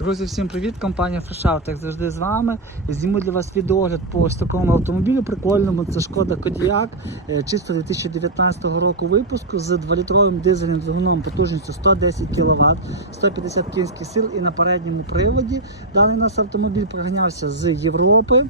Друзі, всім привіт! Компанія FreshOut, як завжди з вами. Зніму для вас відеогляд по ось такому автомобілю прикольному. Це шкода Кодіак, е, чисто 2019 року випуску з 2-літровим дизельним двигуном потужністю 110 кВт, 150 кінських сил і на передньому приводі. Даний нас автомобіль проганявся з Європи.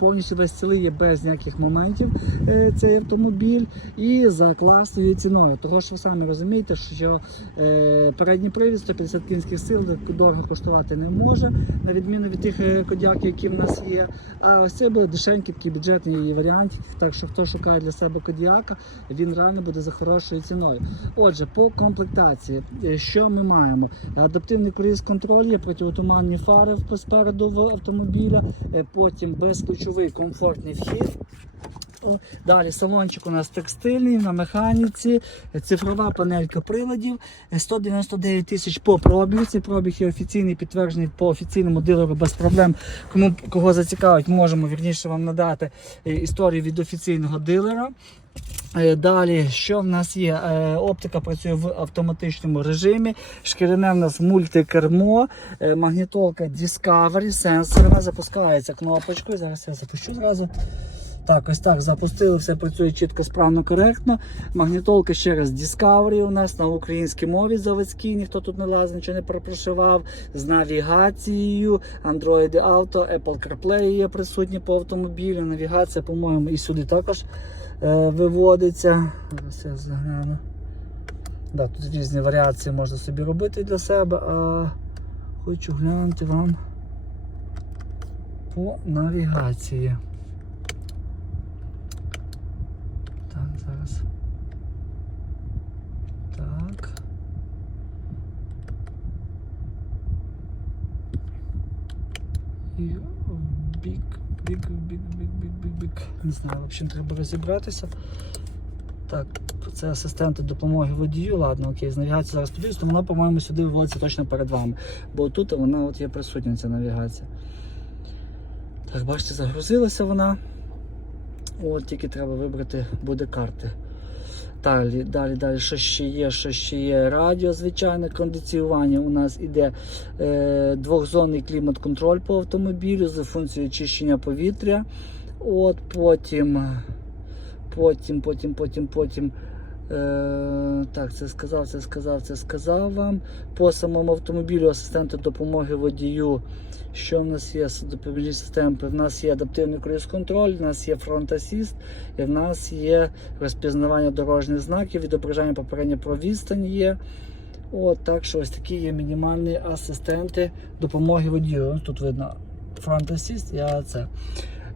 Повністю весь цілий є без ніяких моментів е, цей автомобіль і за класною ціною. Того що ви самі розумієте, що е, передній привід 150 кінських сил дорого коштувати не може, на відміну від тих е, кодяків, які в нас є. А ось це буде дешенький такий бюджетний варіант. Так що хто шукає для себе кодіака, він реально буде за хорошою ціною. Отже, по комплектації, що ми маємо? Адаптивний круїз контроль є противотуманні фари спереду в автомобіля, потім безключовий комфортний вхід. Далі салончик у нас текстильний на механіці, цифрова панелька приладів, 199 тисяч по пробігу. Цей пробіг є офіційний, підтверджений по офіційному дилеру без проблем. Кому кого зацікавить, можемо вірніше вам надати е, історію від офіційного дилера. Е, Далі, що в нас є? Е, Оптика працює в автоматичному режимі. Шкіряне в нас мультикермо, е, магнітолка Discovery, сенсорна, запускається кнопочкою. Зараз я запущу зразу. Так, ось так запустили, все працює чітко, справно, коректно. Магнітолка ще раз Discovery у нас на українській мові заводській, ніхто тут не лазив, нічого не пропрошивав. З навігацією, Android Auto, Apple CarPlay є присутні по автомобілю. Навігація, по-моєму, і сюди також виводиться. Зараз загляну. Да, тут різні варіації можна собі робити для себе, а хочу глянути вам по навігації. Так, зараз. Так. І бік, бік, бік, бік, бік, бік, бік. Не знаю, в общем, треба розібратися. Так, це асистенти допомоги водію. Ладно, окей, з навігацією зараз подивлюсь, то вона, по-моєму, сюди виводиться точно перед вами. Бо тут вона от є присутня, ця навігація. Так, бачите, загрузилася вона. От тільки треба вибрати буде карти. Далі, далі, далі, що ще є, що ще є? Радіо, звичайне кондиціювання. У нас іде е, двохзонний клімат-контроль по автомобілю з функцією очищення повітря. От Потім, потім, потім, потім, потім. Е, так, це сказав, це сказав, це сказав вам. По самому автомобілю асистенти допомоги водію. Що в нас є допоміжні системи? В нас є адаптивний круїз контроль, в нас є фронт асіст, і в нас є розпізнавання дорожніх знаків, відображення попередньо про відстань є. От, так що ось такі є мінімальні асистенти допомоги водію. Тут видно фронт асіст і АЦ.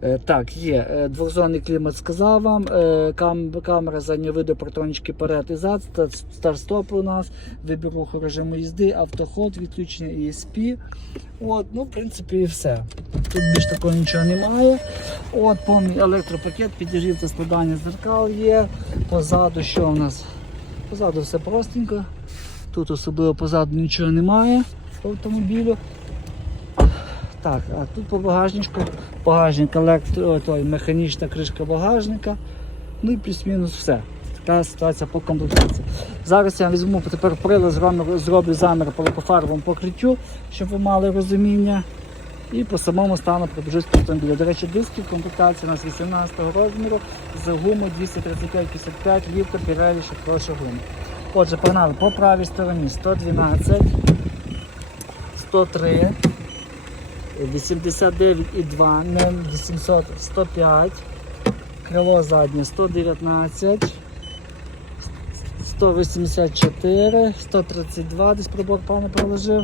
Е, Так, є е, двохзонний клімат, сказав вам. Е, кам- Камера заднього виду, протончики перед і зад, ста- старт-стоп у нас, вибір руху режиму їзди, автоход, відключення ESP. От, ну, в принципі, і все. Тут більш такого нічого немає. От, повний електропакет, підіжджів та складання зеркал є. Позаду що у нас? Позаду все простенько. Тут особливо позаду нічого немає по автомобілю. Так, а тут по багажничку, багажник електро, той, механічна кришка багажника. Ну і плюс-мінус все. Така ситуація по комплектації. Зараз я візьму тепер прилад, зроблю, замір по лакофарбовому покриттю, щоб ви мали розуміння. І по самому стану пробіжусь по автомобілю. До речі, диски в комплектації у нас 18 розміру з гуму 235-55 літр Pirelli, ще хороша гума. Отже, погнали по правій стороні 112, 103. 89,2, не 800, 105, крило заднє 119, 184, 132, десь прибор пане проложив,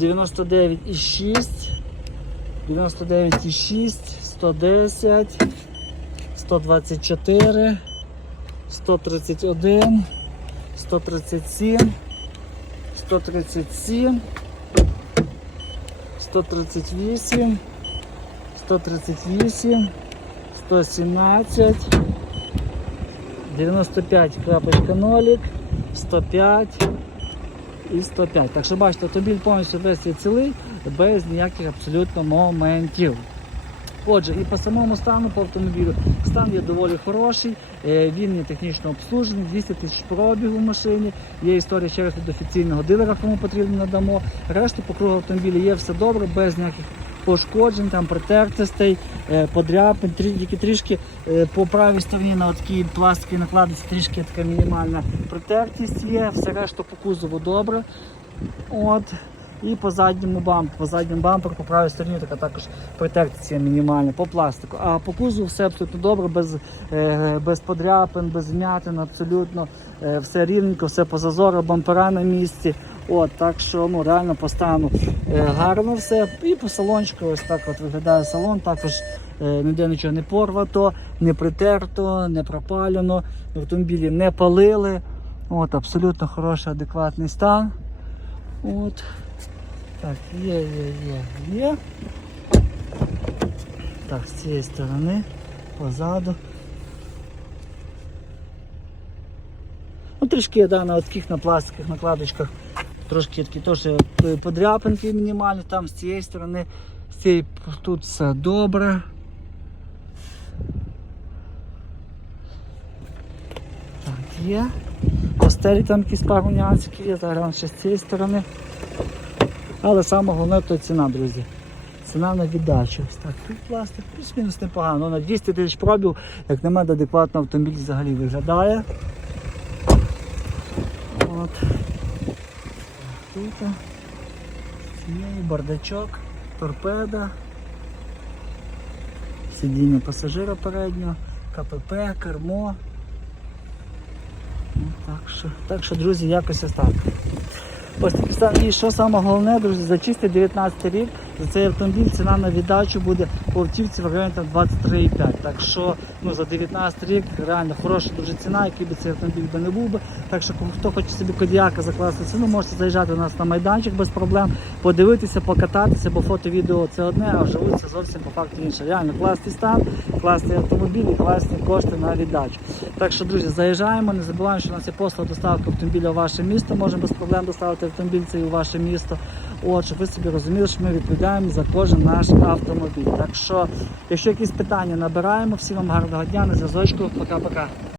99,6, 99,6, 110, 124, 131, 137, 137, 138, 138, 117, 95 крапочка нолік, 105 і 105. Так що бачите, автомобіль повністю весь цілий, без ніяких абсолютно моментів. Отже, і по самому стану по автомобілю стан є доволі хороший, е, він є технічно обслужений, 200 тисяч пробігу в машині, є історія через офіційного дилера, кому потрібно надамо. Решту по кругу автомобіля є все добре, без ніяких пошкоджень, там протертостей, е, подряпин, тільки трішки е, по правій стороні на такій пластиковій накладці трішки така мінімальна протертість є, все решту по кузову добре. От. І по задньому бамперу, по задньому бамперу, по правій стороні така також протектиція мінімальна по пластику. А по кузову все абсолютно добре, без, е, без подряпин, без вмятин, абсолютно е, все рівненько, все по зазору, бампера на місці. От, так що ну, реально по стану е, гарно все. І по салончику ось так от виглядає салон. Також ніде нічого не порвато, не притерто, не пропалено. Автомобілі не палили. От, абсолютно хороший, адекватний стан. От. Так, є, є, є, є. Так, з цієї сторони, позаду. Ну, трішки да, на таких на пластикових накладочках. Трошки такі теж е, подряпинки мінімальні, там з цієї сторони, з цієї тут все добре. Так, є. Костелі там якісь пару нюансиків є, зараз ще з цієї сторони. Але саме головне то ціна, друзі. Ціна на віддачу. Ось так, тут пластик, плюс-мінус непогано. На 200 тисяч пробів, як на мене, адекватно автомобіль взагалі виглядає. От. Тут. Бардачок, торпеда. Сидіння пасажира переднього, КПП, кермо. Ну, Так що, так що, друзі, якось ось так. Ось і що саме головне, друзі, за чистий 19 рік за цей автомобіль ціна на віддачу буде по автівці в районі там 23,5. Так що ну, за 19 рік реально хороша дуже ціна, який би цей автомобіль би не був би. Так що хто хоче собі кодіака закласти ціну, можете заїжджати до нас на майданчик без проблем, подивитися, покататися, бо фото, відео це одне, а вживу це зовсім по факту інше. Реально класний стан, класний автомобіль і класні кошти на віддачу. Так що, друзі, заїжджаємо, не забуваємо, що у нас є послуга доставки автомобіля в ваше місто. Можемо без проблем доставити автомобіль цей у ваше місто. От, щоб ви собі розуміли, що ми відповідаємо за кожен наш автомобіль. Так що, якщо якісь питання набираємо, всім вам гарного дня, на зв'язочку, пока-пока.